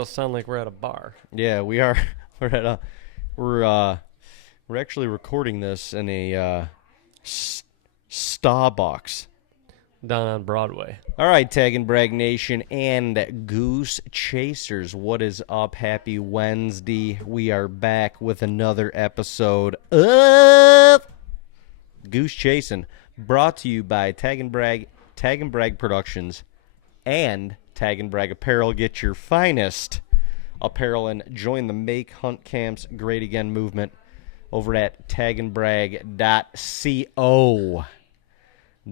it'll sound like we're at a bar. Yeah, we are. We're actually recording this in a Starbucks. Down on Broadway. All right, TAGNBRAG Nation and Goose Chasers, what is up? Happy Wednesday. We are back with another episode of Goose Chasing, brought to you by TAGNBRAG Productions and TAGNBRAG Apparel. Get your finest apparel and join the Make Hunt Camps Great Again movement over at tagnbrag.co.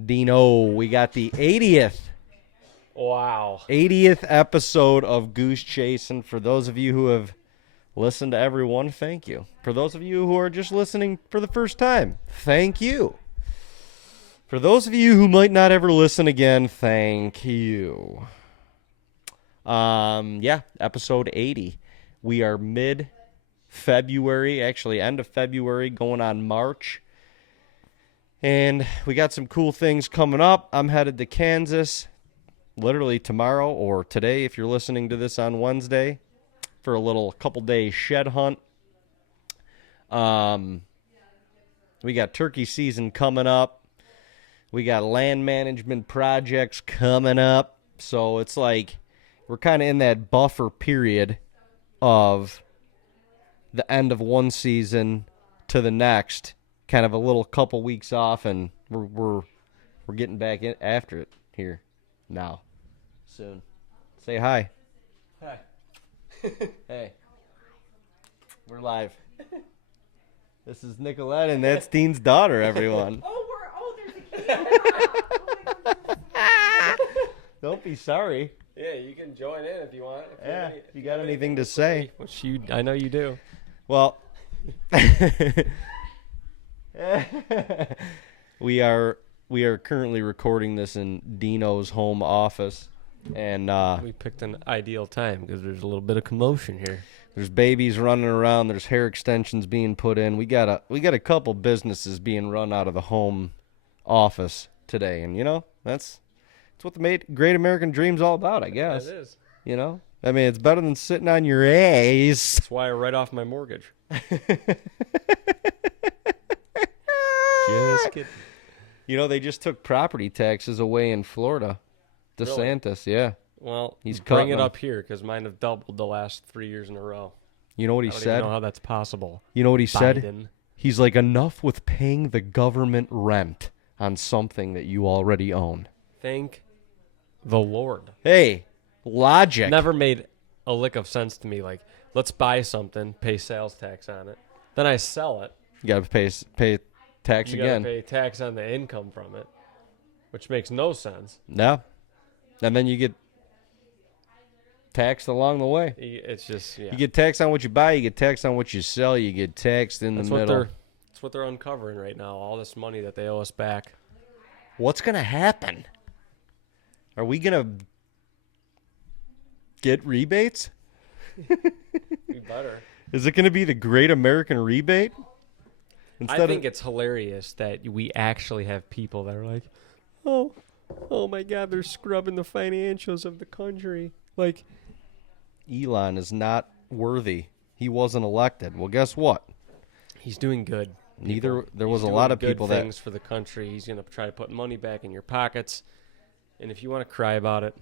Dino, we got the 80th episode of Goose Chasing. For those of you who have listened to every one, thank you. For those of you who are just listening for the first time, thank you. For those of you who might not ever listen again, thank you. Episode 80. We are mid-February, actually end of February, going on March. And we got some cool things coming up. I'm headed to Kansas literally tomorrow or today if you're listening to this on Wednesday for a little couple-day shed hunt. We got turkey season coming up. We got land management projects coming up. So it's like we're kind of in that buffer period of the end of one season to the next. Kind of a little couple weeks off, and we're getting back in after it here now soon. Say hi. Hi. Hey. We're live. This is Nicolette, and that's Dean's daughter, everyone. There's a camera. Don't be sorry. Yeah, you can join in if you want. If you got anything to say. Which I know you do. Well, we are currently recording this in Dino's home office, and We picked an ideal time because there's a little bit of commotion here. there's babies running around. There's hair extensions being put in. We got a couple businesses being run out of the home office today, and that's what the great American dream's all about, I guess. It is. I mean, it's better than sitting on your ass. That's why I write off my mortgage. Just kidding. They just took property taxes away in Florida. DeSantis, yeah. Well, He's bring cutting it them. up here because mine have doubled the last 3 years in a row. You know what he I don't said? even know how that's possible. You know what he said? Biden. He's like, enough with paying the government rent on something that you already own. Thank the Lord. Hey, logic. Never made a lick of sense to me. Like, let's buy something, pay sales tax on it. Then I sell it. You got to pay tax You again. got to pay tax on the income from it, which makes no sense. No. And then you get taxed along the way. It's just, yeah. You get taxed on what you buy. You get taxed on what you sell. You get taxed in That's the what middle. that's what they're uncovering right now. All this money that they owe us back. What's going to happen? Are we going to get rebates? We better. Is it going to be the Great American Rebate? I think it's hilarious that we actually have people that are like, oh my God, they're scrubbing the financials of the country. Like, Elon is not worthy. He wasn't elected. Well, guess what? he's doing good. There was He's a lot of doing people good that things for the country. He's going to try to put money back in your pockets. And if you want to cry about it,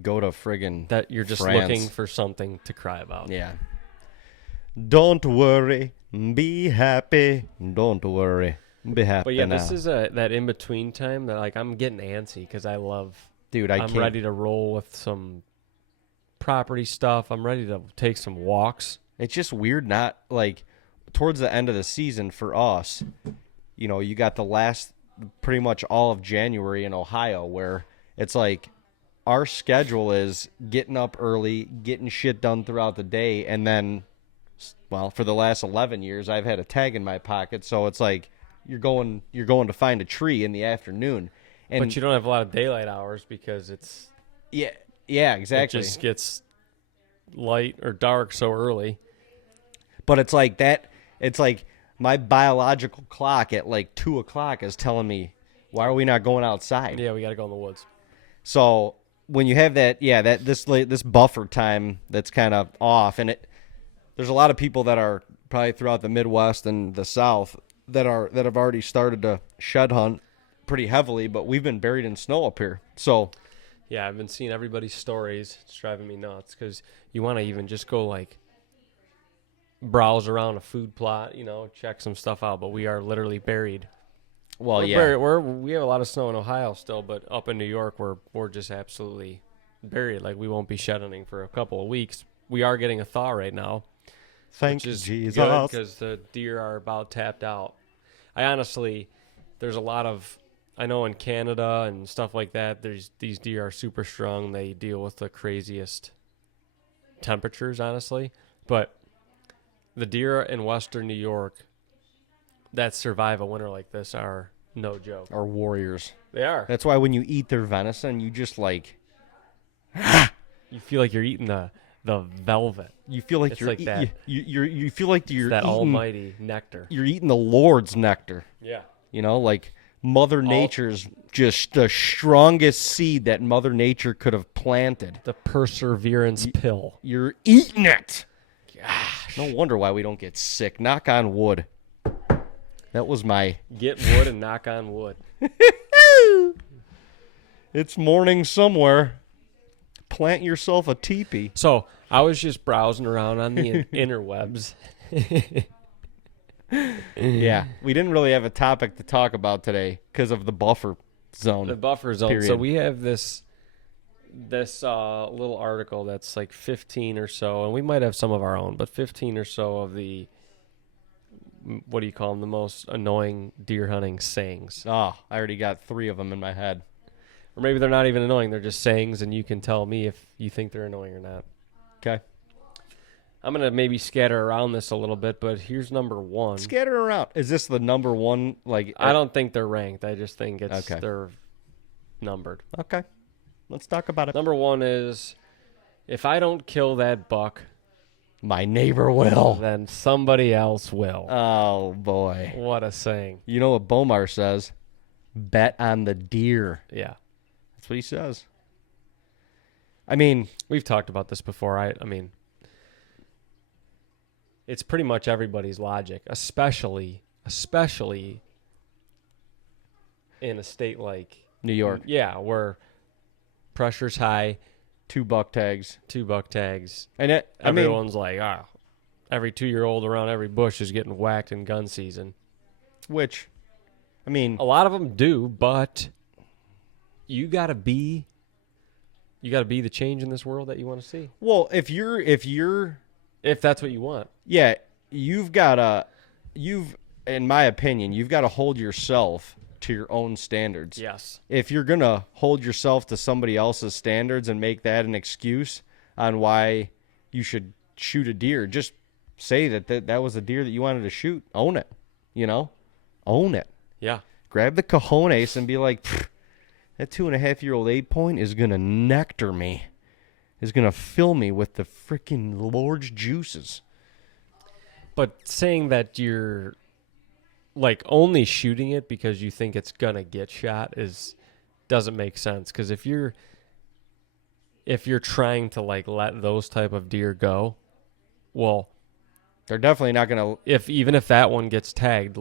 go to friggin' that you're just France. looking for something to cry about. Yeah. Don't worry, be happy. Don't worry, be happy. But yeah, now. this is that in between time that like I'm getting antsy because I love. Dude, I'm can't. ready to roll with some property stuff. I'm ready to take some walks. It's just weird, not like towards the end of the season for us. You got the last, pretty much all of January in Ohio, where it's like our schedule is getting up early, getting shit done throughout the day, and then, well, for the last 11 years, I've had a tag in my pocket, so it's like you're going to find a tree in the afternoon. And But you don't have a lot of daylight hours because it's yeah, exactly. It just gets light or dark so early. But it's like that. It's like my biological clock at like 2:00 is telling me, why are we not going outside? Yeah, we got to go in the woods. So when you have that, this buffer time that's kind of off, and there's a lot of people that are probably throughout the Midwest and the South that have already started to shed hunt pretty heavily, but we've been buried in snow up here. So, yeah, I've been seeing everybody's stories. It's driving me nuts because you want to even just go like browse around a food plot, check some stuff out. But we are literally buried. Well, we have a lot of snow in Ohio still, but up in New York, we're just absolutely buried. Like we won't be shed hunting for a couple of weeks. We are getting a thaw right now. Thank Jesus, because the deer are about tapped out. There's a lot of, I know in Canada and stuff like that, these deer are super strong. They deal with the craziest temperatures, honestly. But the deer in Western New York that survive a winter like this are no joke. Are warriors. They are. That's why when you eat their venison, you just like, you feel like you're eating the velvet. You feel like it's you're like that. You feel like you're that eating, almighty nectar. You're eating the Lord's nectar. Yeah. Like Mother Nature's just the strongest seed that Mother Nature could have planted. The perseverance pill. You're eating it. Gosh. No wonder why we don't get sick. Knock on wood. That was my... Get wood and knock on wood. It's morning somewhere. Plant yourself a teepee. So, I was just browsing around on the interwebs. Yeah, we didn't really have a topic to talk about today because of the buffer zone. The buffer zone. Period. So, we have this little article that's like 15 or so, and we might have some of our own, but 15 or so of the... What do you call them? The most annoying deer hunting sayings. Oh, I already got 3 of them in my head. Or maybe they're not even annoying. They're just sayings, and you can tell me if you think they're annoying or not. Okay. I'm going to maybe scatter around this a little bit, but here's number 1. Scatter around. Is this the number 1? I don't think they're ranked. I just think Okay. They're numbered. Okay. Let's talk about it. Number 1 is, if I don't kill that buck... My neighbor will. Then somebody else will. Oh, boy. What a saying. You know what Bomar says? Bet on the deer. Yeah. That's what he says. I mean... We've talked about this before. I mean, it's pretty much everybody's logic, especially in a state like... New York. Yeah, where pressure's high. 2 buck tags. And everyone's like, every 2-year-old around every bush is getting whacked in gun season. Which, I mean... A lot of them do, but you gotta be the change in this world that you want to see. Well, if that's what you want. Yeah, in my opinion, you've got to hold yourself to your own standards. Yes. If you're going to hold yourself to somebody else's standards and make that an excuse on why you should shoot a deer, just say that was a deer that you wanted to shoot. Own it. Own it. Yeah. Grab the cojones and be like, that 2.5-year-old 8-point is going to nectar me. Is going to fill me with the freaking Lord's juices. But saying that you're like only shooting it because you think it's gonna get shot doesn't make sense. Because if you're trying to like let those type of deer go, well, they're definitely not gonna. Even if that one gets tagged,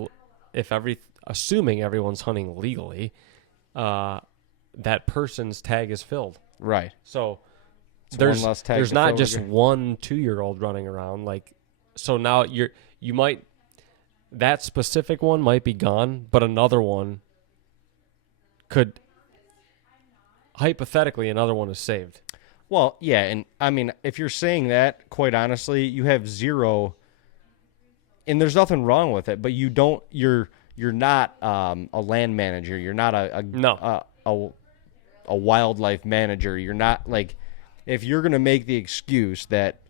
assuming everyone's hunting legally, that person's tag is filled. Right. So it's there's one less tag there's not just again. one 2-year-old running around. Like, so now you might. That specific one might be gone, but another one could, hypothetically, another one is saved. Well, yeah, and I mean, if you're saying that, quite honestly, you have 0, and there's nothing wrong with it, but you're not a land manager. You're not a wildlife manager. You're not like, if you're going to make the excuse that,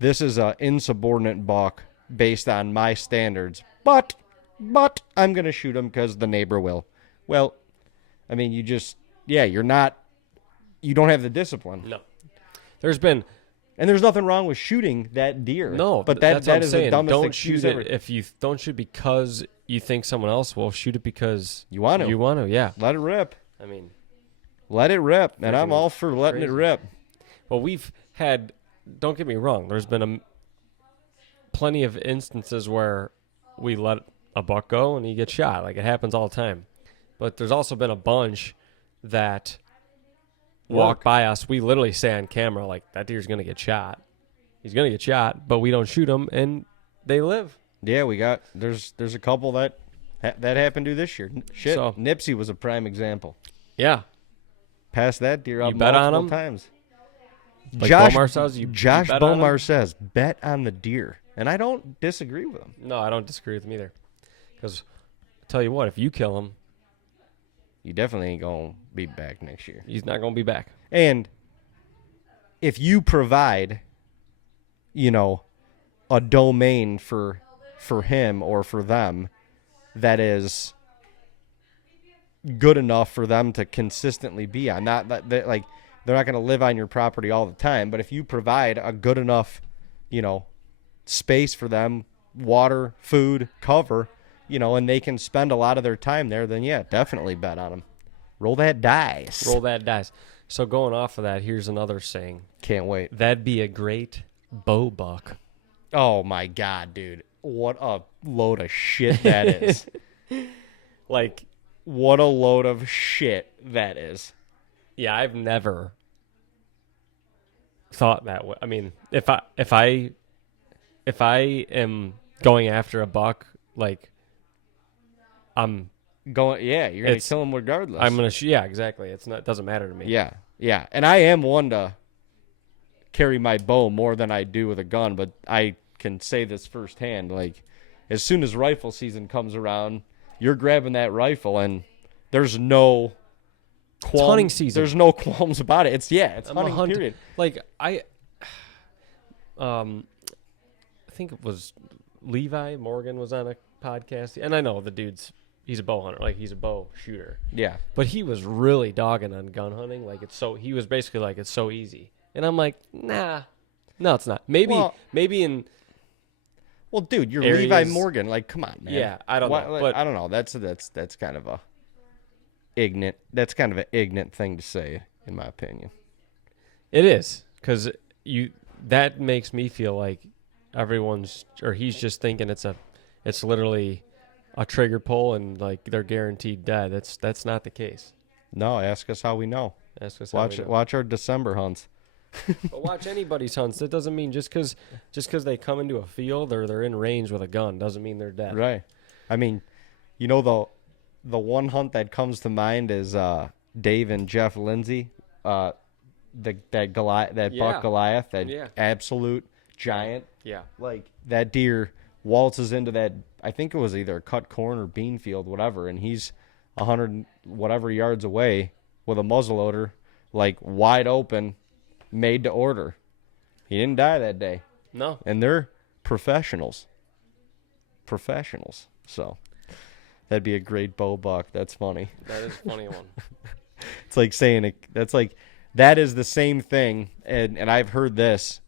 this is an insubordinate buck based on my standards, but I'm going to shoot him because the neighbor will. Well, I mean, you don't have the discipline. No. And there's nothing wrong with shooting that deer. No, but that's that what is I'm the saying. dumbest Don't excuse shoot ever. it if you don't shoot because you think someone else will. Shoot it because You want to. You want to, yeah. Let it rip. I mean, Let it rip, and I'm Freaking all for letting it crazy. rip. Well, we've had, don't get me wrong, there's been plenty of instances where we let a buck go and he gets shot. Like, it happens all the time. But there's also been a bunch that walk by us. We literally say on camera, like, that deer's going to get shot. He's going to get shot, but we don't shoot him, and they live. Yeah, we got there's a couple that happened to this year. Shit, So- Nipsey was a prime example. Yeah. Passed that deer up You bet on multiple him? times. Like Bomar says, you Josh bet on him? Bomar says, bet on the deer. And I don't disagree with him. No, I don't disagree with him either. Because, tell you what, if you kill him, You definitely ain't going to be back next year. he's not going to be back. And if you provide, a domain for him or for them that is good enough for them to consistently be on, not that like they're not going to live on your property all the time, but if you provide a good enough, space for them, water, food, cover, and they can spend a lot of their time there, then yeah, definitely bet on them. Roll that dice. Roll that dice. So going off of that, here's another saying. Can't wait. That'd be a great bow buck. Oh my God, dude. What a load of shit that is. Like, What a load of shit that is. yeah, I've never thought that way. I mean, if I am going after a buck, like, you're Going, yeah, you're gonna It's- kill him regardless. I'm gonna yeah, exactly. It doesn't matter to me. Yeah, yeah, and I am one to carry my bow more than I do with a gun, but I can say this firsthand. Like, as soon as rifle season comes around, you're grabbing that rifle, and there's no qualms. hunting season. There's no qualms about it. It's I'm a hunting. hunter. Period. Like, I think it was Levi Morgan was on a podcast, and I know the dude's he's a bow hunter, like he's a bow shooter, Yeah, but he was really dogging on gun hunting. Like, he was basically like, it's so easy, and I'm like, nah, no, it's not. Maybe Well- in well, dude, you're Areas- Levi Morgan. Like, come on, man. Yeah, I don't know, but- I don't know. That's kind of a ignorant. That's kind of an ignorant thing to say, in my opinion. it is because that makes me feel like he's just thinking it's literally a trigger pull and like they're guaranteed dead. That's not the case. No, ask us how we know. Ask us how we know. Watch our December hunts. But watch anybody's hunts. That doesn't mean just because they come into a field or they're in range with a gun doesn't mean they're dead. Right. I mean, the one hunt that comes to mind is Dave and Jeff Lindsay, that Goliath, that Yeah. buck Goliath, that Yeah. absolute giant. Yeah. Like, that deer waltzes into that. I think it was either a cut corn or bean field, whatever, and he's 100 whatever yards away with a muzzleloader, like wide open, made to order. He didn't die that day, No. and they're professionals. So that'd be a great bow buck. That's funny. That is a funny one. It's like saying that is the same thing, and I've heard this,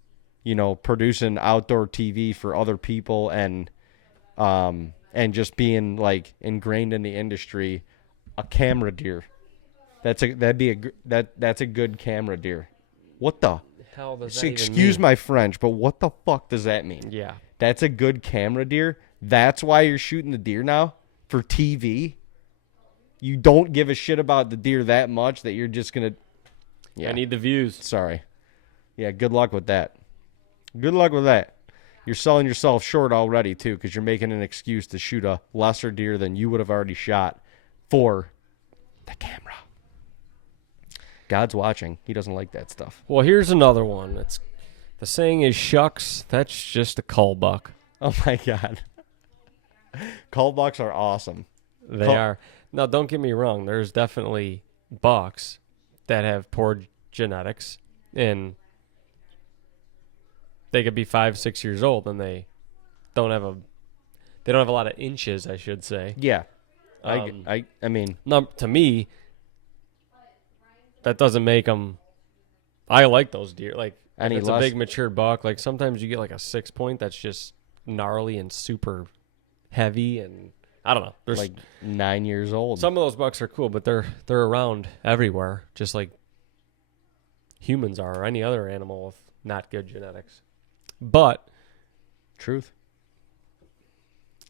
producing outdoor TV for other people and just being like ingrained in the industry, a camera deer. That's a good camera deer. What the? Hell does that even Excuse mean? my French, but what the fuck does that mean? Yeah. That's a good camera deer. That's why you're shooting the deer now for TV. You don't give a shit about the deer that much that you're just gonna. Yeah. I need the views. Sorry. Yeah. Good luck with that. Good luck with that. You're selling yourself short already too, because you're making an excuse to shoot a lesser deer than you would have already shot for the camera. God's watching. He doesn't like that stuff. Well, here's another one. The saying is shucks. That's just a cull buck. Oh my God. Cull bucks are awesome. They Cull- are. Now, don't get me wrong. There's definitely bucks that have poor genetics, and they could be 5-6 years old, and they don't have a lot of inches, I should say. Yeah. Um, I mean, To me, that doesn't make them. I like those deer. Like, if Any it's a less- big mature buck. Like, sometimes you get like a 6 point that's just gnarly and super heavy, and I don't know. There's like 9 years old. some of those bucks are cool, but they're around everywhere, just like humans are, or any other animal with not good genetics. But Truth.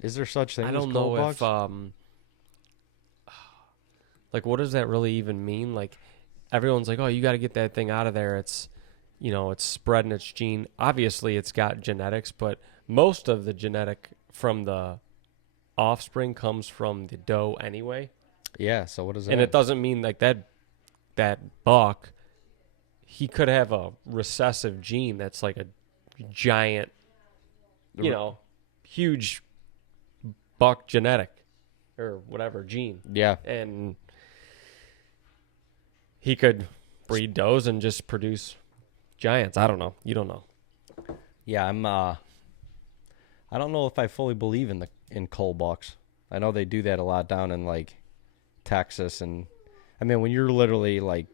Is there such thing I as don't cold know bucks? if like, what does that really even mean? Like, everyone's like, oh, you got to get that thing out of there. It's, it's spreading its gene. Obviously, it's got genetics, but most of the genetic from the offspring comes from the doe anyway. Yeah, so what does that And it doesn't mean like that buck, he could have a recessive gene that's like a giant, huge buck genetic or whatever gene. Yeah. And he could breed does and just produce giants. I don't know. You don't know. Yeah, I don't know if I fully believe in cull bucks. I know they do that a lot down in like Texas, and I mean when you're literally like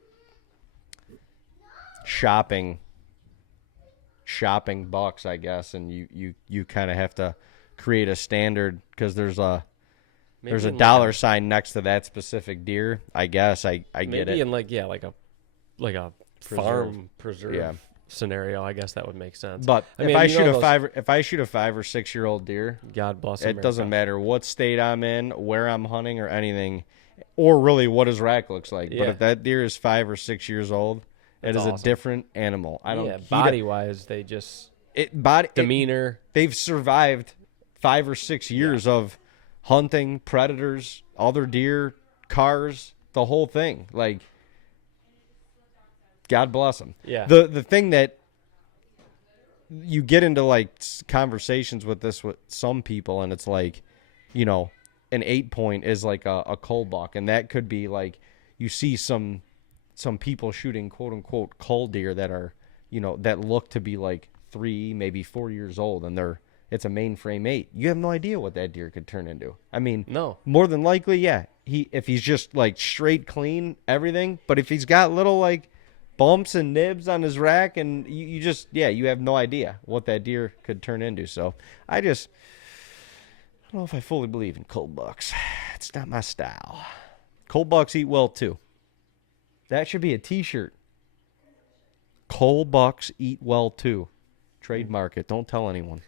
shopping bucks, I guess, and you kind of have to create a standard because there's a dollar sign next to that specific deer. I guess I get it. Maybe in like a farm preserve scenario, I guess that would make sense. But I mean, if I shoot a 5 or 6 year old deer, God bless it America. doesn't matter what state I'm in, where I'm hunting, or anything, or really what his rack looks like. Yeah. But if that deer is 5 or 6 years old, it is awesome. a different animal. Body wise, they just demeanor. They've survived 5 or 6 years of hunting, predators, other deer, cars, the whole thing. Like, God bless them. Yeah. The thing that you get into like conversations with some people, and it's like, an 8-point is like a cull buck, and that could be like you see some people shooting quote unquote cull deer that are that look to be like 3, maybe 4 years old, and it's a mainframe 8. You have no idea what that deer could turn into. I mean, No. more than likely, yeah. If he's just like straight clean everything, but if he's got little like bumps and nibs on his rack, and you have no idea what that deer could turn into. So I don't know if I fully believe in cull bucks. It's not my style. Cull bucks eat well too. That should be a t-shirt. Cull bucks eat well too. Trademark it. Don't tell anyone.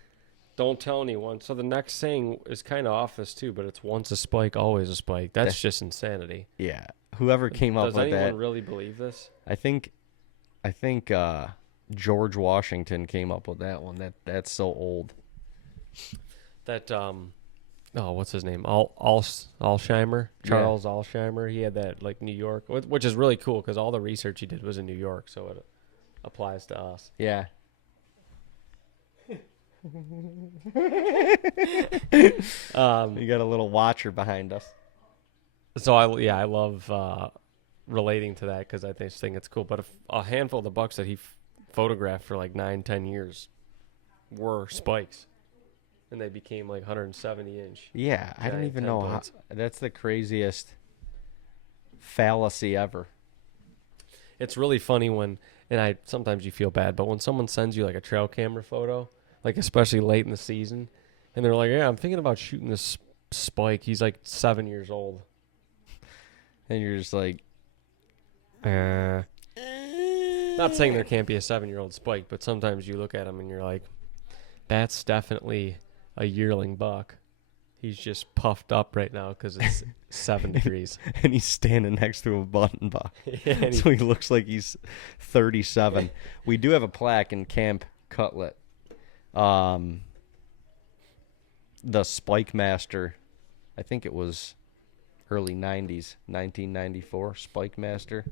Don't tell anyone. So the next saying is kind of off this too, but it's once a spike, always a spike. That's just insanity. Yeah. Whoever came up with that. Does anyone really believe this? I think George Washington came up with that one. That's so old. That what's his name? Alzheimer. Charles Alzheimer. He had that like New York, which is really cool because all the research he did was in New York, so it applies to us. Yeah. You got a little watcher behind us. So I love relating to that because I just think it's cool. But a handful of the bucks that he photographed for like 9-10 years were spikes, and they became like 170-inch. Yeah, I don't giant even know 10 how. points. That's the craziest fallacy ever. It's really funny and sometimes you feel bad, but when someone sends you like a trail camera photo, like especially late in the season, and they're like, yeah, I'm thinking about shooting this spike. He's like 7 years old. And you're just like, Not saying there can't be a 7-year-old spike, but sometimes you look at him and you're like, that's definitely a yearling buck. He's just puffed up right now because it's 7 degrees. and he's standing next to a button buck. Yeah, So he looks like he's 37. We do have a plaque in Camp Cutlet. The Spike Master, I think it was early 90s, 1994, Spike Master.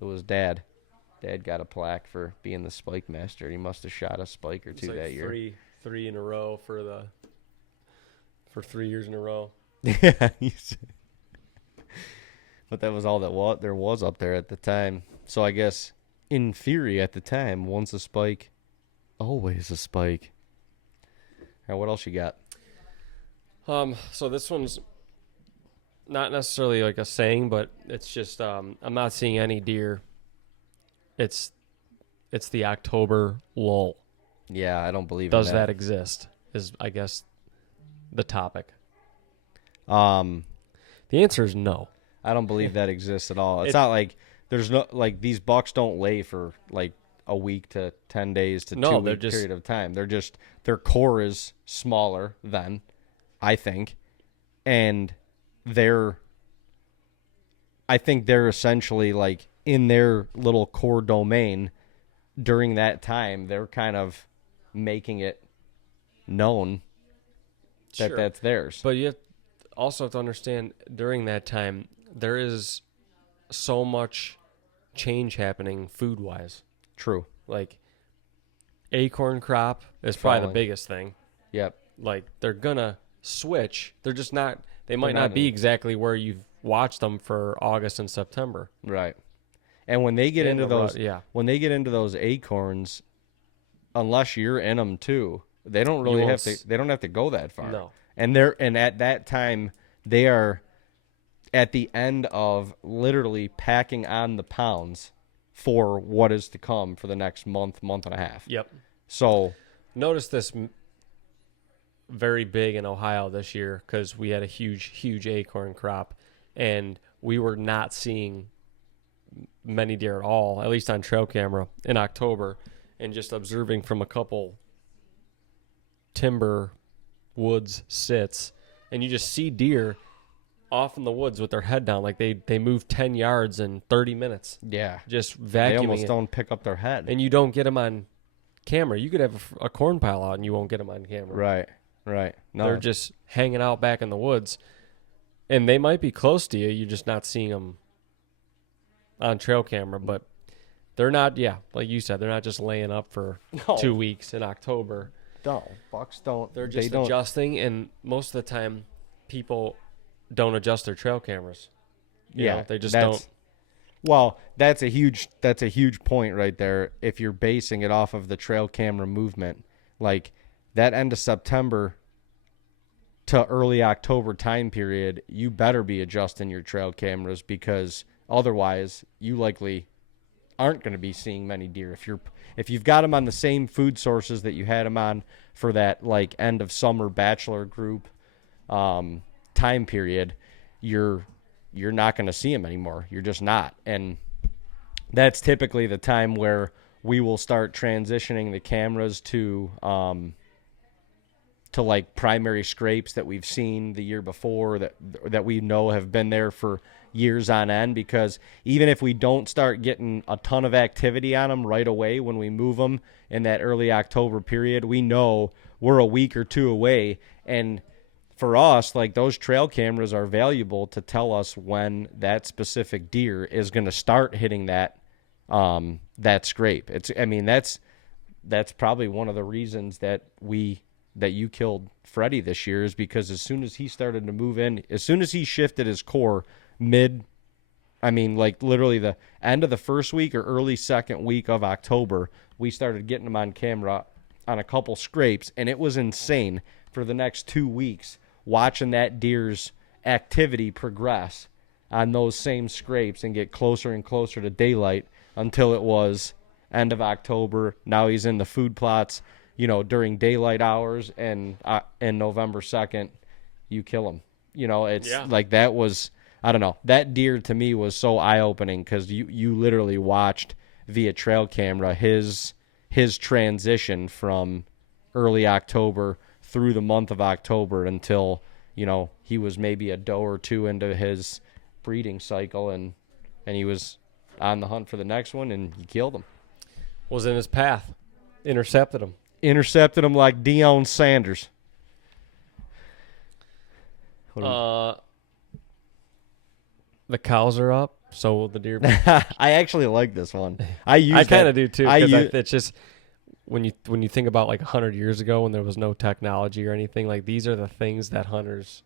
It was Dad. Dad got a plaque for being the Spike Master. He must have shot a spike or two like that year. three in a row for 3 years in a row. Yeah. But that was all that there was up there at the time. So I guess, in theory, at the time, once a spike, always a spike. All right, what else you got? So this one's not necessarily like a saying, but it's just I'm not seeing any deer. It's the October lull. Yeah, I don't believe Does in that exist? Is I guess the topic. The answer is no. I don't believe that exists at all. It's It- not like there's no like these bucks don't lay for like a week to 10 days to No, 2 they're week just- period of time. They're just their core is smaller than I think, and I think they're essentially like in their little core domain during that time. They're kind of making it known that Sure. that's theirs. But you also have to understand during that time, there is so much change happening food wise. True. Like, acorn crop is probably the Falling. biggest thing. Yep. Like, they're going to switch. They're just not, they might They're not not be gonna- exactly where you've watched them for August and September. Right. And when they get In into the those rut, yeah. when they get into those acorns, unless you're in them too, they don't really won't have to they don't have to go that far. No. And at that time they are at the end of literally packing on the pounds for what is to come for the next month and a half. Yep. So, Notice this very big in Ohio this year because we had a huge acorn crop, and we were not seeing many deer at all, at least on trail camera in October, and just observing from a couple timber woods sits, and you just see deer off in the woods with their head down, like they move 10 yards in 30 minutes, yeah. just They vacuuming almost it. don't pick up their head. And you don't get them on camera. You could have a corn pile out and you won't get them on camera. Right. Right. No. They're just hanging out back in the woods, and they might be close to you. You're just not seeing them on trail camera, but they're not. Yeah, like you said, they're not just laying up for No. 2 weeks in October. no, bucks don't. They're they just don't, adjusting, and most of the time, people don't adjust their trail cameras. You know, they just don't. Well, that's a huge point right there. If you're basing it off of the trail camera movement, like that end of September to early October time period, you better be adjusting your trail cameras because otherwise you likely aren't going to be seeing many deer. If you've got them on the same food sources that you had them on for that like end of summer bachelor group time period, you're not going to see them anymore. You're just not. And that's typically the time where we will start transitioning the cameras to like primary scrapes that we've seen the year before that we know have been there for years on end, because even if we don't start getting a ton of activity on them right away when we move them in that early October period, we know we're a week or two away. And for us, like, those trail cameras are valuable to tell us when that specific deer is going to start hitting that scrape. That's probably one of the reasons that you killed Freddie this year, is because as soon as he started to move in, as soon as he shifted his core like literally the end of the first week or early second week of October, we started getting him on camera on a couple scrapes, and it was insane for the next 2 weeks watching that deer's activity progress on those same scrapes and get closer and closer to daylight until it was end of October. Now he's in the food plots, during daylight hours, and November 2nd, you kill him. It's like that was, I don't know, that deer to me was so eye-opening because you literally watched via trail camera his transition from early October through the month of October until, he was maybe a doe or two into his breeding cycle, and he was on the hunt for the next one, and you killed him. Was in his path, intercepted him. Intercepted him like Deion Sanders. The cows are up, so will the deer be. I actually like this one. I kind of do too, I because use, it's just when you think about like 100 years ago when there was no technology or anything, like these are the things that hunters,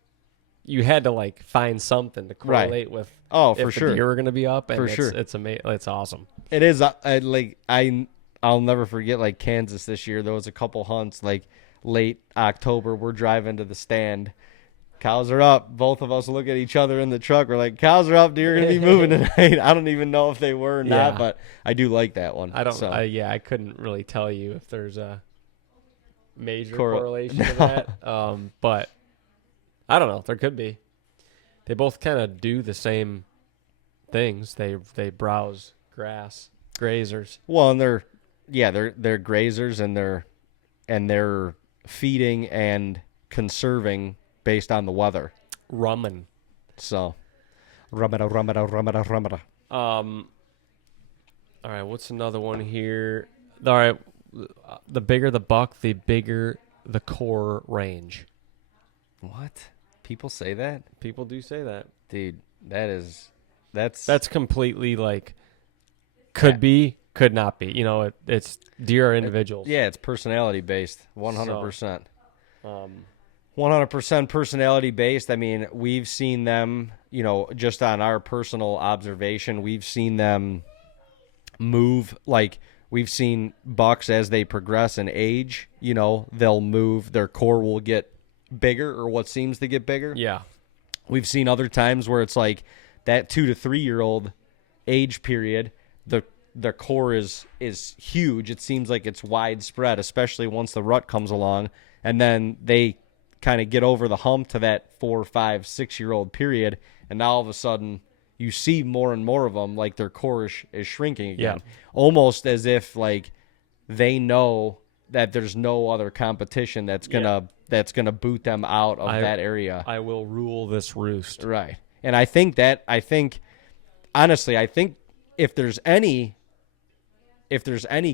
you had to like find something to correlate with. Oh, if for the sure. deer were going to be up, and For it's, sure. it's amazing. It's awesome. It is. I'll never forget, like, Kansas this year. There was a couple hunts like late October. We're driving to the stand. Cows are up. Both of us look at each other in the truck. We're like, cows are up. Deer are going to be moving tonight. I don't even know if they were or not, Yeah. but I do like that one. I don't. So, I couldn't really tell you if there's a major Correlation. correlation to that. But I don't know. There could be. they both kind of do the same things. They browse grass, grazers. Well, and they're grazers, and they're feeding and conserving based on the weather. Rummin'. So, rumada. All right, what's another one here? All right, the bigger the buck, the bigger the core range. What? People say that? People do say that. Dude, That's completely like could be, could not be. You know, it's deer are individuals. Yeah, it's personality based, 100%. So, 100% personality based. I mean, we've seen them, you know, just on our personal observation, we've seen them move. Like, we've seen bucks as they progress in age, you know, they'll move, their core will get bigger, or what seems to get bigger. yeah. We've seen other times where it's like that 2 to 3 year old age period, the core is huge. It seems like it's widespread, especially once the rut comes along, and then they kind of get over the hump to that 4, 5, 6 year old period, and now all of a sudden you see more and more of them, like their core is shrinking again, almost as if like they know that there's no other competition that's gonna boot them out of that area. I will rule this roost. Right. And I think honestly, if there's any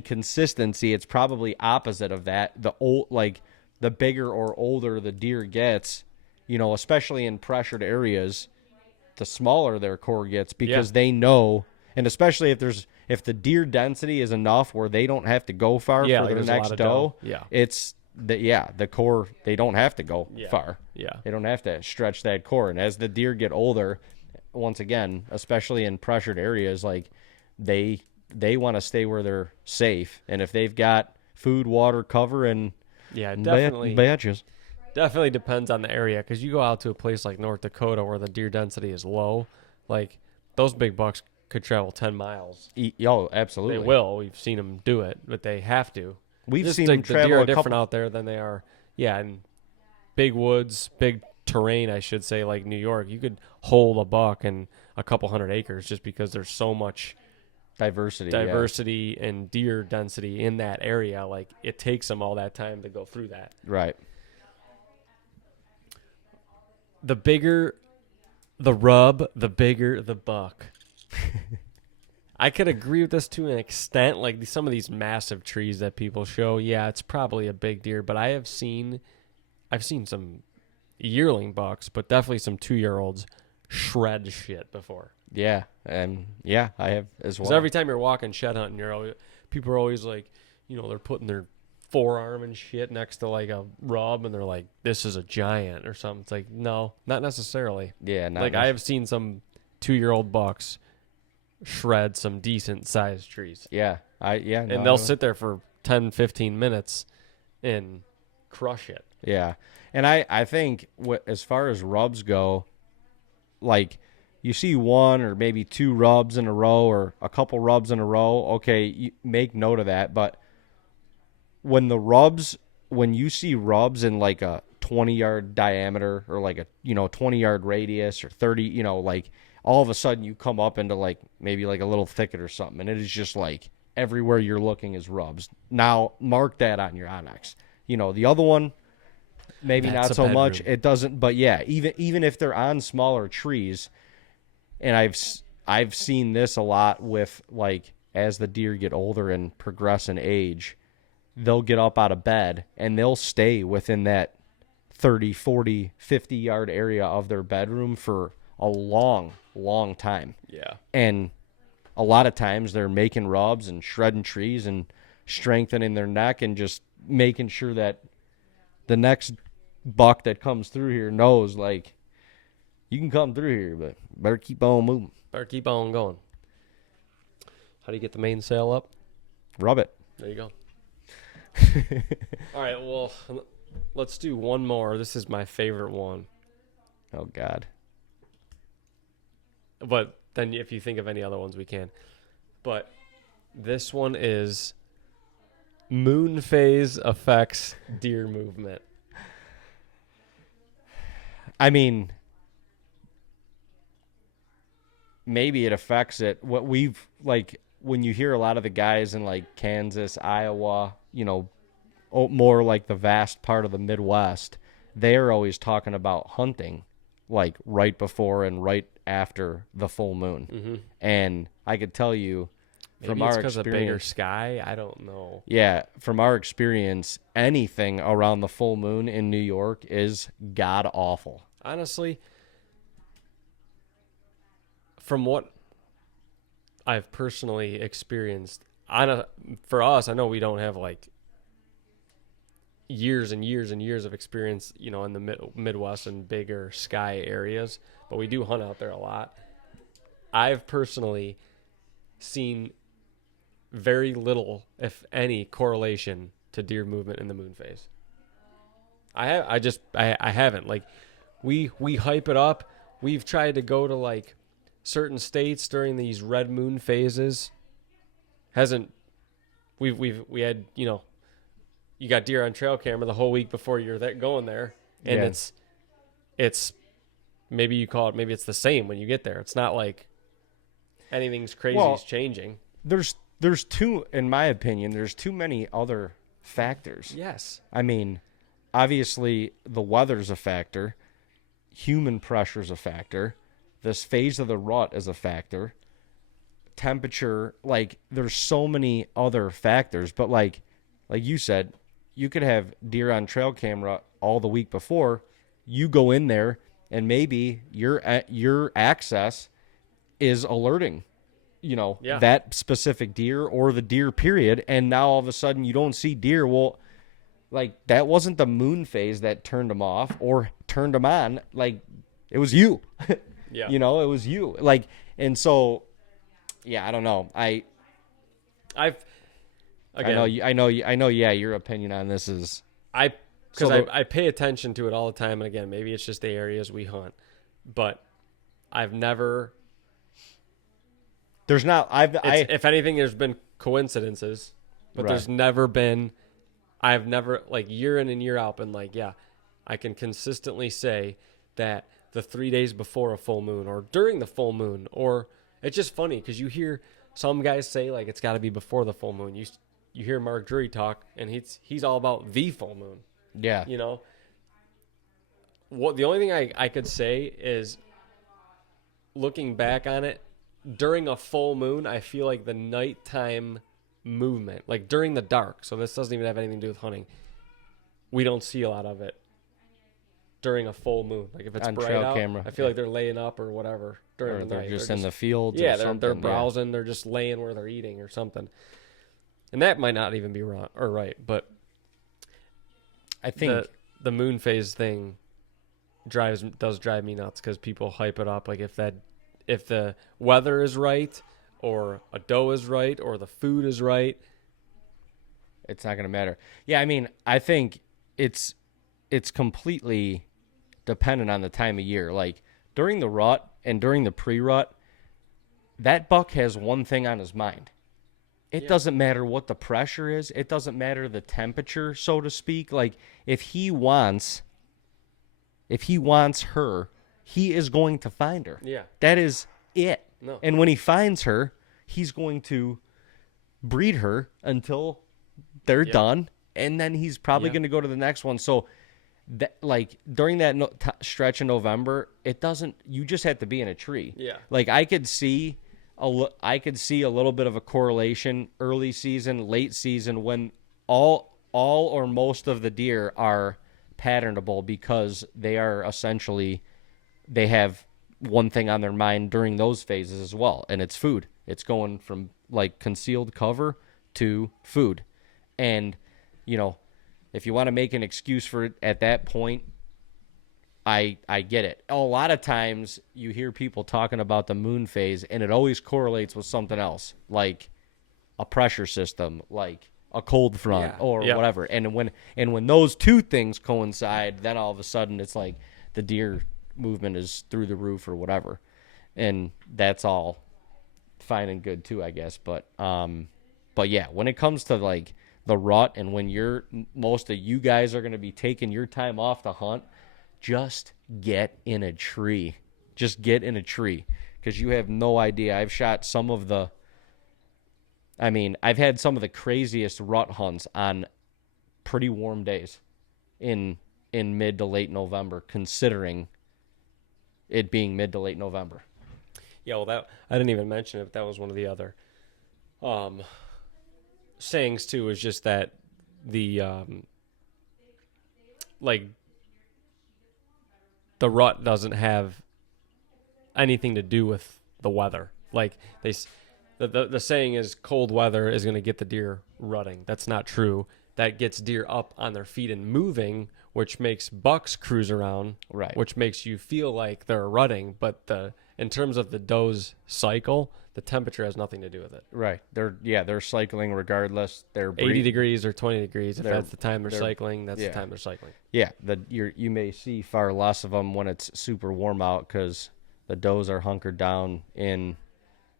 consistency, it's probably opposite of that. The bigger or older the deer gets, you know, especially in pressured areas, the smaller their core gets, because they know, and especially if the deer density is enough where they don't have to go far for their next doe, the core, they don't have to go far. Yeah. They don't have to stretch that core. And as the deer get older, once again, especially in pressured areas, like they want to stay where they're safe. And if they've got food, water, cover, and badges. Definitely depends on the area, because you go out to a place like North Dakota where the deer density is low, like those big bucks could travel 10 miles. Absolutely. They will. We've seen them do it, but they have to. We've seen them travel the deer are different out there than they are. Yeah, in big woods, big terrain, I should say, like New York. You could hold a buck in a couple hundred acres just because there's so much diversity and deer density in that area. Like, it takes them all that time to go through that. Right. The bigger the rub, the bigger the buck. I could agree with this to an extent. Like, some of these massive trees that people show, yeah, it's probably a big deer. But I've seen some yearling bucks, but definitely some 2-year-olds shred shit before. Yeah, and I have as well. Because every time you're walking shed hunting, people are always like, you know, they're putting their forearm and shit next to like a rub, and they're like, "This is a giant" or something. It's like, no, not necessarily. Yeah, I have seen some 2-year-old bucks shred some decent sized trees. Yeah, and they'll sit there for 10, 15 minutes and crush it. Yeah, and I think as far as rubs go, like, you see 1 or maybe 2 rubs in a row or a couple rubs in a row, okay, you make note of that. But when you see rubs in like a 20-yard diameter, or like a 20-yard radius, or 30, like, all of a sudden you come up into like maybe like a little thicket or something, and it is just like everywhere you're looking is rubs. Now mark that on your OnX. The other one, maybe That's not so much. It doesn't, but yeah, even if they're on smaller trees, and I've seen this a lot with, like, as the deer get older and progress in age, they'll get up out of bed and they'll stay within that 30, 40, 50-yard area of their bedroom for a long, long time. Yeah. And a lot of times they're making rubs and shredding trees and strengthening their neck and just making sure that the next buck that comes through here knows, like, you can come through here, but better keep on moving. Better keep on going. How do you get the mainsail up? Rub it. There you go. All right, well, let's do one more. This is my favorite one. Oh, God. But then if you think of any other ones, we can. But this one is moon phase affects deer movement. I mean, maybe it affects it. What we've like when you hear a lot of the guys in like Kansas, Iowa, more like the vast part of the Midwest, they're always talking about hunting like right before and right after the full moon. Mm-hmm. And I could tell you from Maybe it's our because of bigger experience, sky. I don't know. yeah, from our experience, anything around the full moon in New York is god awful. Honestly, from what I've personally experienced, for us, I know we don't have like years and years and years of experience, in the Midwest and bigger sky areas, but we do hunt out there a lot. I've personally seen very little, if any, correlation to deer movement in the moon phase. I haven't. Like, we hype it up. We've tried to go to like certain states during these red moon phases. We had, you got deer on trail camera the whole week before you're going there, and Yeah. it's maybe you call it, maybe it's the same when you get there. It's not like anything's crazy is changing. There's too, in my opinion, there's too many other factors. Yes. I mean, obviously the weather's a factor, human pressure's a factor, this phase of the rut is a factor, temperature, like there's so many other factors. But like you said, you could have deer on trail camera all the week before. You go in there and maybe your access is alerting, Yeah. that specific deer or the deer period, and now all of a sudden you don't see deer. Well, like that wasn't the moon phase that turned them off or turned them on. Like it was you. Yeah. It was you. Like, and so, yeah, I don't know. I know. Yeah, your opinion on this is I pay attention to it all the time, and again, maybe it's just the areas we hunt, but I've never. There's not. If anything, there's been coincidences, but Right. there's never been. I've never, like, year in and year out been like, yeah, I can consistently say that the 3 days before a full moon or during the full moon, or it's just funny because you hear some guys say like it's got to be before the full moon. You hear Mark Drury talk, and he's all about the full moon. Yeah. What the only thing I could say is, looking back on it, during a full moon, I feel like the nighttime movement, like during the dark, so this doesn't even have anything to do with hunting, we don't see a lot of it during a full moon. Like if it's On bright trail out, camera, I feel like they're laying up or whatever during Or the they're night. just in the fields. Yeah, or they're something. browsing. They're just laying where they're eating or something. And that might not even be wrong or right, but I think the moon phase thing does drive me nuts because people hype it up. Like if the weather is right, or a doe is right, or the food is right, it's not going to matter. Yeah, I mean, I think it's completely dependent on the time of year. Like during the rut and during the pre-rut, that buck has one thing on his mind. It doesn't matter what the pressure is. It doesn't matter the temperature, so to speak. Like if he wants her, he is going to find her. Yeah. That is it. No. And when he finds her, he's going to breed her until they're done, and then he's probably going to go to the next one. So that, like during that stretch in November, it doesn't. You just have to be in a tree. Yeah. Like I could see a little bit of a correlation early season, late season, when all or most of the deer are patternable because they are essentially, they have one thing on their mind during those phases as well, and it's food. It's going from like concealed cover to food. And if you want to make an excuse for it at that point, I get it. A lot of times you hear people talking about the moon phase, and it always correlates with something else, like a pressure system, like a cold front or whatever. And when those two things coincide, then all of a sudden it's like the deer movement is through the roof or whatever. And that's all fine and good too, I guess. But yeah, when it comes to like the rut, and when most of you guys are going to be taking your time off to hunt, just get in a tree. Just get in a tree. because you have no idea. I've shot some of the, I've had some of the craziest rut hunts on pretty warm days in mid to late November, considering it being mid to late November. Yeah, well, that I didn't even mention it, but that was one of the other sayings too. Is just that the like the rut doesn't have anything to do with the weather. Like the saying is cold weather is going to get the deer rutting. That's not true. That gets deer up on their feet and moving, which makes bucks cruise around, Right. which makes you feel like they're rutting. But in terms of the doe's cycle, the temperature has nothing to do with it. Right. They're cycling regardless. They're 80 degrees or 20 degrees. If they're- that's the time they're they're- cycling, that's yeah. the time they're cycling. Yeah, you may see far less of them when it's super warm out because the does are hunkered down in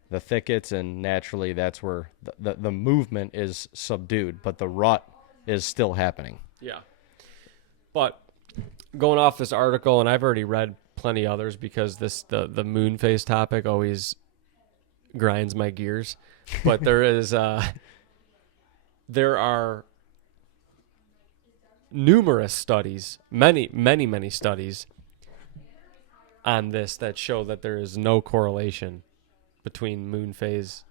the thickets, and naturally that's where the movement is subdued, but the rut is still happening. Yeah. But going off this article, and I've already read plenty others because the moon phase topic always grinds my gears. But there are numerous studies, many studies on this that show that there is no correlation between moon phase,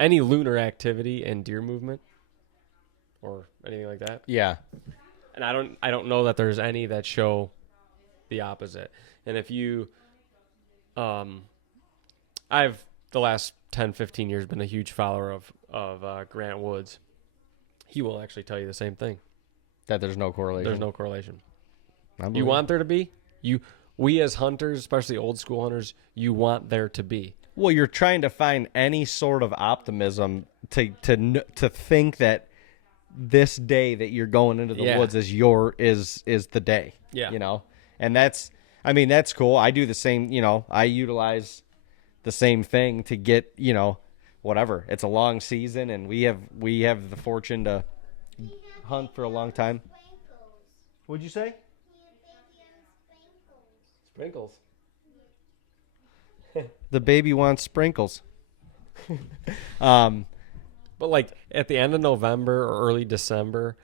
any lunar activity, and deer movement or anything like that. Yeah. And I don't know that there's any that show the opposite. And if you I've the last 10, 15 years been a huge follower of Grant Woods. He will actually tell you the same thing. That there's no correlation. There's no correlation. I You believe- want there to be? We as hunters, especially old school hunters, you want there to be. Well, you're trying to find any sort of optimism to think that this day that you're going into the Yeah. woods is the day. Yeah. You know? And that's cool. I do the same, I utilize the same thing to get, whatever. It's a long season, and we have the fortune to hunt for a long time. What'd you say? Sprinkles. The baby wants sprinkles. But like at the end of November or early December,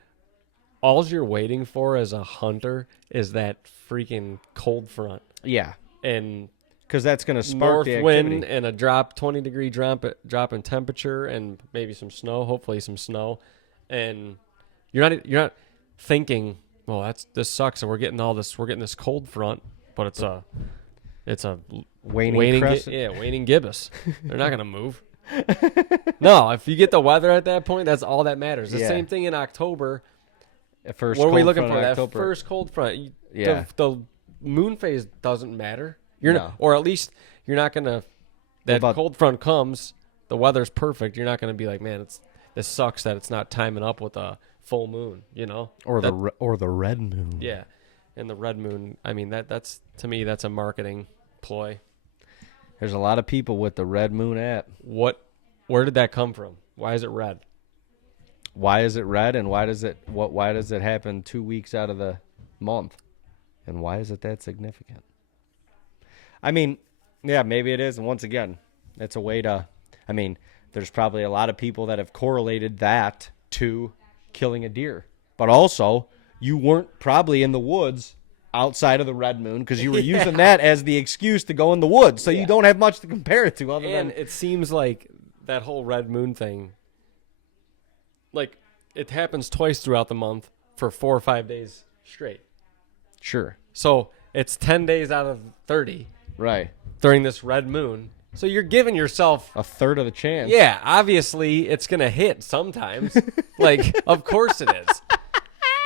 all you're waiting for as a hunter is that freaking cold front Yeah, and because that's going to spark north the activity. wind and a 20-degree drop in temperature and maybe some snow, hopefully some snow. And you're not thinking, well, this sucks and we're getting this cold front, but it's a Waning crescent. waning gibbous. They're not going to move. No, if you get the weather at that point, that's all that matters. The Yeah. same thing in October. First What are we cold looking front for? in That October. first cold front. Yeah. The moon phase doesn't matter. You're No. not, or at least you're not going to, that about- cold front comes, the weather's perfect. You're not going to be like, man, this sucks that it's not timing up with a full moon, or That- the red moon. Yeah. And the red moon, I mean, that's to me, that's a marketing ploy. There's a lot of people with the red moon app. Where did that come from? Why is it red? Why is it red, and why does it happen 2 weeks out of the month, and why is it that significant? I mean, yeah, maybe it is, and once again, it's a way to. I mean, there's probably a lot of people that have correlated that to killing a deer, but also you weren't probably in the woods outside of the red moon because you were using that as the excuse to go in the woods, so you don't have much to compare it to other And than it seems like that whole red moon thing, like it happens twice throughout the month for 4 or 5 days straight. sure, So it's 10 days out of 30 right, during this red moon. So you're giving yourself, a third of the chance. yeah, obviously it's going to hit sometimes. Like, of course it is.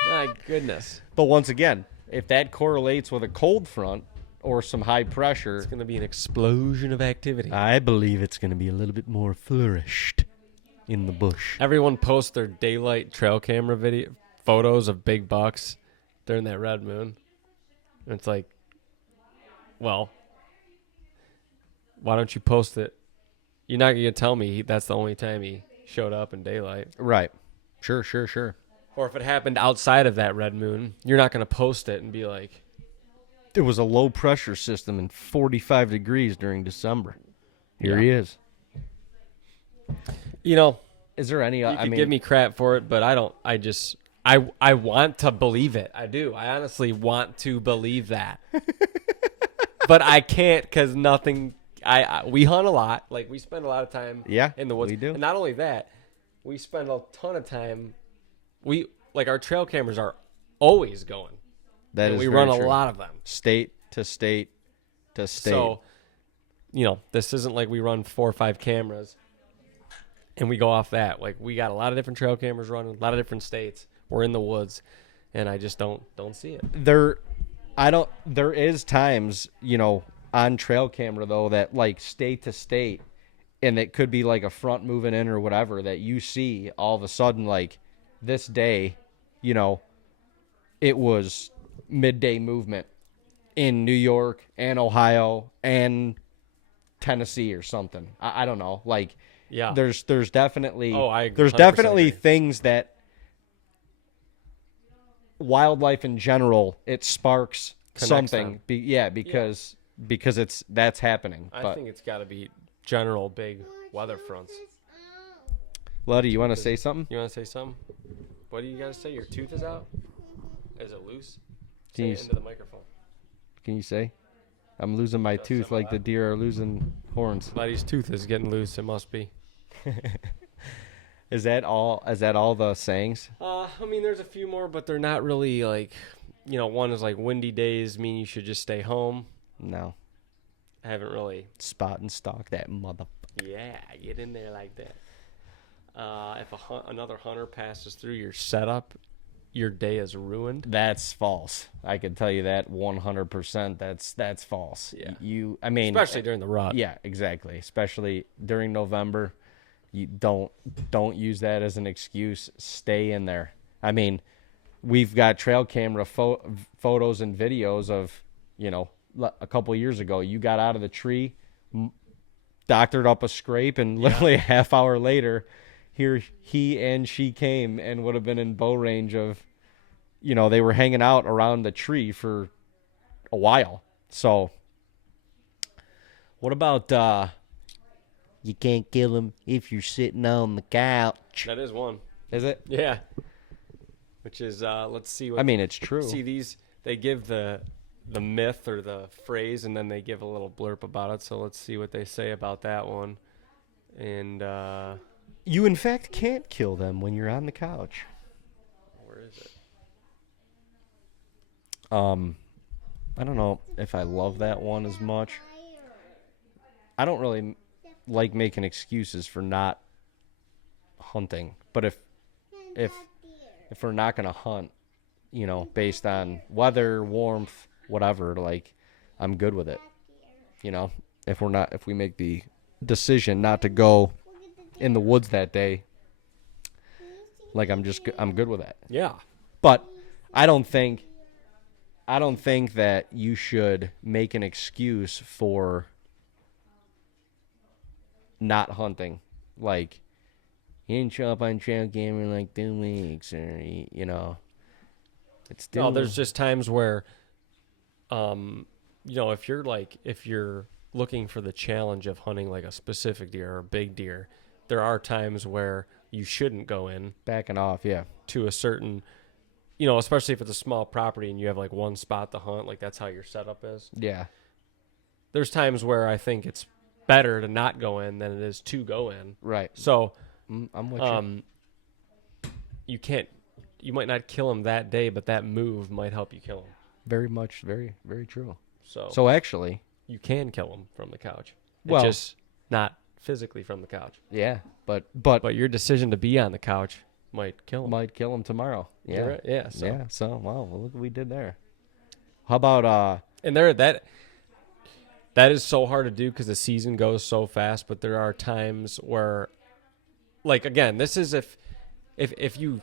My goodness. But once again, if that correlates with a cold front or some high pressure, It's going to be an explosion of activity. I believe it's going to be a little bit more flourished in the bush. Everyone posts their daylight trail camera photos of big bucks during that red moon. And it's like, well, why don't you post it? You're not going to tell me that's the only time he showed up in daylight. Right. Sure. Or if it happened outside of that red moon, you're not going to post it and be like, There was a low pressure system in 45 degrees during December. Here he is. You know, Is there any? you could give me crap for it, but I don't. I want to believe it. I do. I honestly want to believe that, but I can't because nothing. We hunt a lot. Like we spend a lot of time. Yeah, in the woods. we do. And not only that, we spend a ton of time. Our trail cameras are always going. That and is we very run a true. lot of them. State to state to state. So, this isn't like we run 4 or 5 cameras and we go off that. Like we got a lot of different trail cameras running, a lot of different states. We're in the woods, and I just don't see it. There is times, on trail camera though, that like state to state, and it could be like a front moving in or whatever, that you see all of a sudden, like this day, it was midday movement in New York and Ohio and Tennessee or something. I don't know. Like, Yeah. there's definitely I there's 100% definitely agree. things that wildlife in general, it sparks Connects something. them. Because that's happening. I But think it's got to be general big weather fronts. Letty, you want to say something? You want to say something? What do you guys say? Your tooth is out? Is it loose? Can Say you it into the microphone. Can you say? I'm losing my That's tooth some of like the that. deer are losing horns. Letty's tooth is getting loose. It must be. Is that all the sayings? I mean, there's a few more, but they're not really like, one is like windy days mean you should just stay home. No. I haven't really. Spot and stalk that mother. Yeah, get in there like that. If another hunter passes through your setup, your day is ruined. That's false. I can tell you that 100%. That's false. Yeah. I mean, Especially during the rut. yeah, exactly. Especially during November, you don't use that as an excuse. Stay in there. I mean, we've got trail camera photos and videos of, a couple years ago, you got out of the tree, doctored up a scrape, and literally a half hour later, here he and she came and would have been in bow range of, they were hanging out around the tree for a while. So what about you can't kill him if you're sitting on the couch? That is one. Is it? Yeah. Which is, let's see what. I mean, it's true. See, they give the myth or the phrase, and then they give a little blurb about it. So let's see what they say about that one. And, You, in fact, can't kill them when you're on the couch. where is it? I don't know if I love that one as much. I don't really like making excuses for not hunting. But if we're not going to hunt, based on weather, warmth, whatever, like, I'm good with it. If we make the decision not to go in the woods that day, like, I'm good with that. Yeah. But I don't think that you should make an excuse for not hunting. Like, you didn't show up on trail camera in like 2 weeks, or it's still. No, there's just times where, if you're looking for the challenge of hunting like a specific deer or a big deer, there are times where you shouldn't go in backing off. Yeah, to a certain, especially if it's a small property and you have like one spot to hunt, like that's how your setup is. yeah, There's times where I think it's better to not go in than it is to go in. right. So, I'm with you. you might not kill him that day, but that move might help you kill him. Very much, very, very true. So So actually, you can kill him from the couch. Well- It's just not physically from the couch. yeah, but But your decision to be on the couch might kill him. might kill him tomorrow. Yeah, You're right. Yeah. So. yeah. So wow, well, look what we did there. How about And that is so hard to do because the season goes so fast. But there are times where, like, again, this is if you've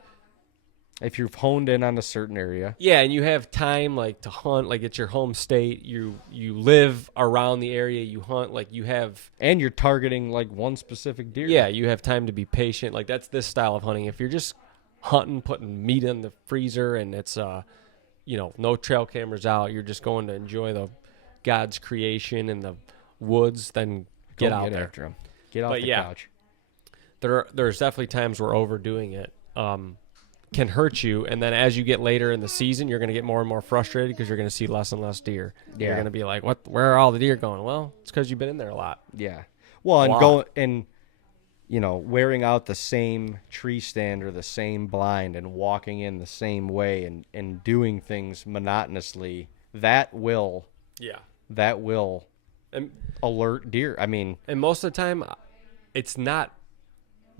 honed in on a certain area? yeah, and you have time like to hunt, like it's your home state. You live around the area you hunt. Like you have And you're targeting like one specific deer. yeah, you have time to be patient. Like that's this style of hunting. If you're just hunting, putting meat in the freezer, and it's no trail cameras out, you're just going to enjoy the God's creation in the woods, then get Go out get there. after him. Get off But the yeah. couch. There's definitely times where overdoing it can hurt you, and then as you get later in the season, you're going to get more and more frustrated because you're going to see less and less deer. Yeah. You're going to be like, "What? Where are all the deer going?" Well, it's because you've been in there a lot. Yeah. Well, and lot. go and wearing out the same tree stand or the same blind and walking in the same way and doing things monotonously, that will And alert deer. I mean, and most of the time, it's not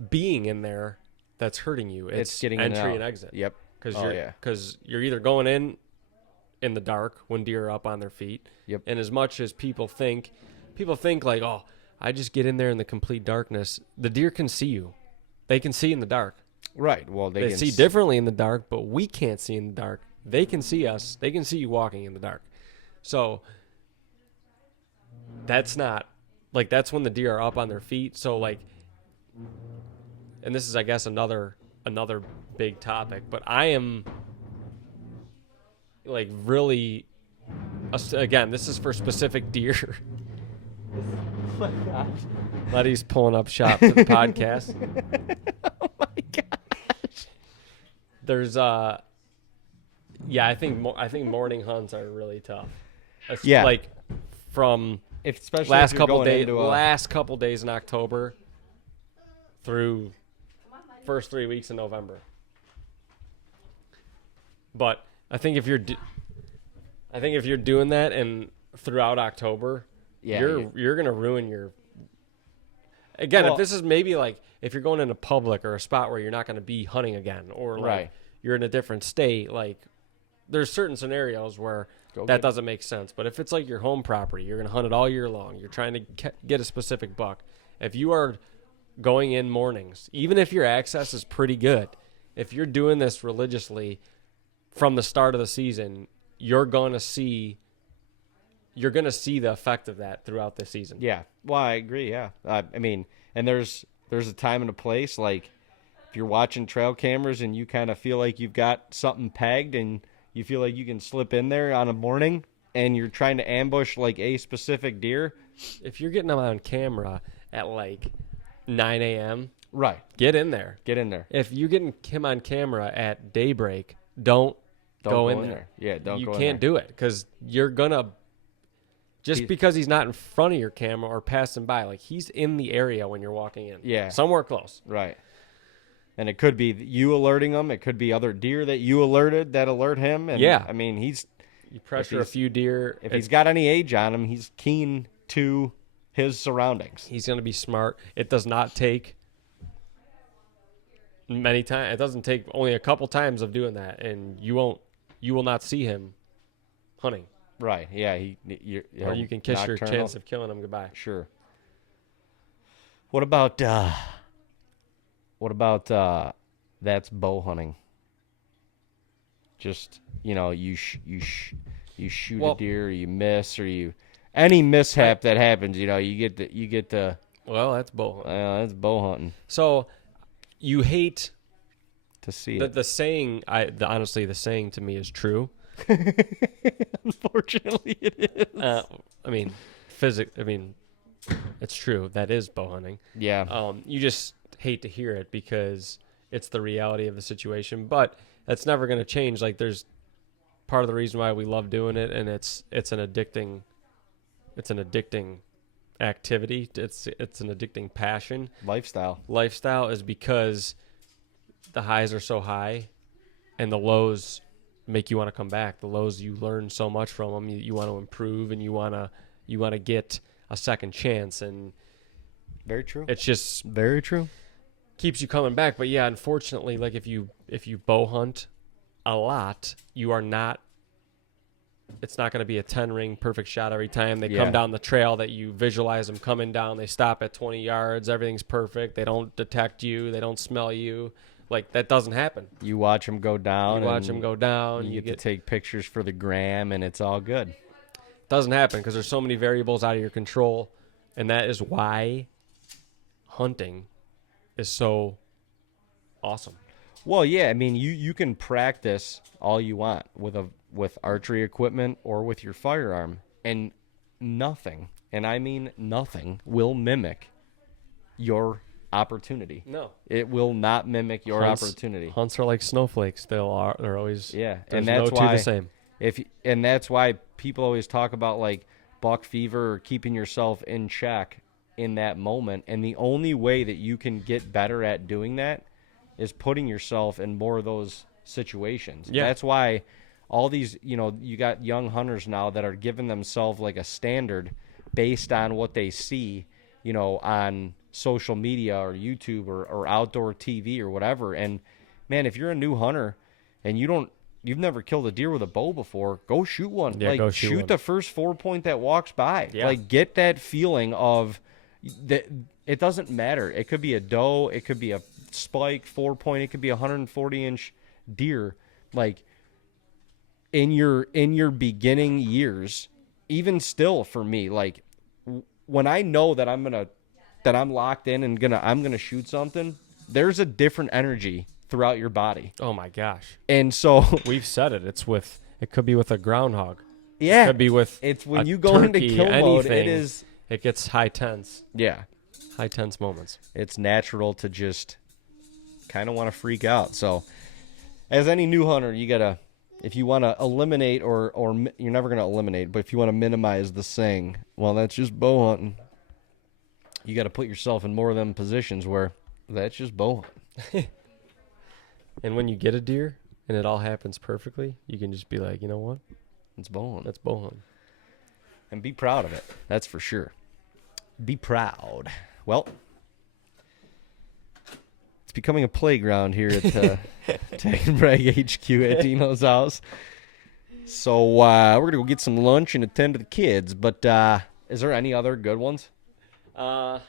being in there that's hurting you. It's getting in entry out. and exit. Yep. Because you're either going in the dark when deer are up on their feet. Yep. And as much as people think like, oh, I just get in there in the complete darkness. The deer can see you. They can see in the dark. Right. Well, They see differently in the dark, but we can't see in the dark. They can see us. They can see you walking in the dark. So that's not like that's when the deer are up on their feet. So like, and this is, I guess, another big topic, but I am like really, again, this is for specific deer. Oh my gosh. Letty's pulling up shop to the podcast. Oh my gosh. There's yeah, I think morning hunts are really tough. Yeah. Like from Especially last if you're couple going days, into a- last couple days in October through first 3 weeks in November. But I think if you're doing that and throughout October, Yeah, you're gonna ruin your. Again, Well- if this is maybe like if you're going into public or a spot where you're not going to be hunting again, or like Right. you're in a different state, like there's certain scenarios where that doesn't make sense. But if it's like your home property, you're going to hunt it all year long. You're trying to get a specific buck. If you are going in mornings, even if your access is pretty good, if you're doing this religiously from the start of the season, you're going to see the effect of that throughout the season. Yeah. Well, I agree. Yeah. I mean, and there's a time and a place. Like if you're watching trail cameras and you kind of feel like you've got something pegged and you feel like you can slip in there on a morning and you're trying to ambush like a specific deer. If you're getting them on camera at like 9 a.m., Right. get in there. Get in there. If you're getting him on camera at daybreak, don't go in there. Yeah. Don't You go in can't there. do it because you're gonna because he's not in front of your camera or passing by, like he's in the area when you're walking in. Yeah. Somewhere close. Right. And it could be you alerting him. It could be other deer that you alerted that alert him. And Yeah. I mean, You pressure a he's- few deer. if he's got any age on him, he's keen to his surroundings. He's going to be smart. It does not take many times. It doesn't take only a couple times of doing that, and you will not see him hunting. Right. Yeah. Or you can kiss your chance of killing him goodbye. Sure. What about that's bow hunting? Just you shoot Well- a deer, or you miss, or any mishap that happens, you get the Well, that's bow hunting. that's bow hunting So you hate to see the, it. the saying. Honestly, the saying to me is true. Unfortunately, it is. I mean, it's true. That is bow hunting. Yeah. You just hate to hear it because it's the reality of the situation, but that's never going to change. Like there's part of the reason why we love doing it, and it's an addicting activity. It's an addicting passion. Lifestyle Is because the highs are so high and the lows make you want to come back. The lows, you learn so much from them. You want to improve, and you want to get a second chance, and Very true. it's just Very true. keeps you coming back. But yeah, unfortunately, like if you bow hunt a lot, it's not going to be a 10 ring perfect shot every time. They Yeah. come down the trail that you visualize them coming down. They stop at 20 yards. Everything's perfect. They don't detect you. They don't smell you. Like that doesn't happen. You watch them go down. You watch and them go down. You get to take pictures for the gram, and it's all good. Doesn't happen because there's so many variables out of your control, and that is why hunting is so awesome. Well, yeah, I mean, you can practice all you want with archery equipment or with your firearm, and nothing, and I mean nothing, will mimic your opportunity. No. It will not mimic your opportunity. Hunts are like snowflakes. They're always and there's that's no why two the same. And that's why people always talk about like buck fever or keeping yourself in check in that moment. And the only way that you can get better at doing that is putting yourself in more of those situations. Yeah. That's why all these, you got young hunters now that are giving themselves like a standard based on what they see, on social media or YouTube or outdoor TV or whatever. And man, if you're a new hunter and you've never killed a deer with a bow before, go shoot one. Yeah, like go shoot one. the first 4-point that walks by. Yeah. Like get that feeling of that. It doesn't matter. It could be a doe, it could be a spike 4-point, it could be a 140-inch deer. Like in your beginning years, even still for me, like when I know that I'm locked in and I'm gonna shoot something, there's a different energy throughout your body. Oh my gosh. And so We've said it. It could be with a groundhog. yeah, It could be with it's when a you go into turkey, kill mode, it anything. is It gets high tense moments. it's natural to just kind of want to freak out. So as any new hunter, you gotta, if you want to eliminate or you're never going to eliminate, but if you want to minimize the saying, well, that's just bow hunting, you got to put yourself in more of them positions where that's just bow hunting. And when you get a deer and it all happens perfectly, you can just be like, you know what? It's bow hunting. That's bow hunting. And be proud of it. That's for sure. Be proud. Well, it's becoming a playground here at TAGNBRAG HQ at Dino's house. So we're going to go get some lunch and attend to the kids. But is there any other good ones? I'm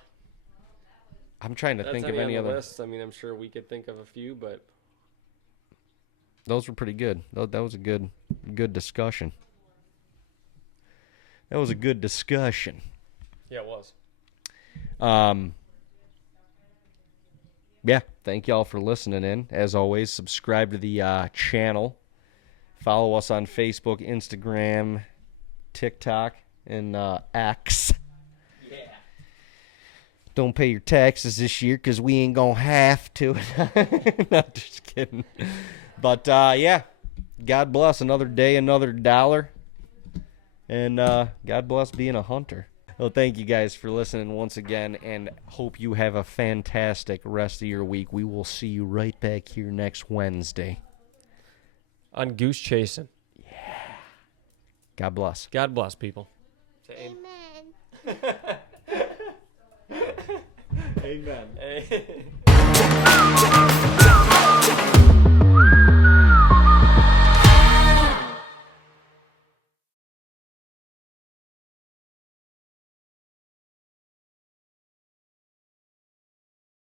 trying to think of any other. List. I mean, I'm sure we could think of a few, but those were pretty good. That was a good discussion. That was a good discussion. yeah, it was. Yeah, thank y'all for listening in. As always, subscribe to the channel. Follow us on Facebook, Instagram, TikTok, and X. Yeah. Don't pay your taxes this year because we ain't going to have to. Not just kidding. But, yeah, God bless another day, another dollar. And God bless being a hunter. Well, thank you guys for listening once again, and hope you have a fantastic rest of your week. We will see you right back here next Wednesday. On Goose chasing. Yeah. God bless. God bless, people. Amen. Amen.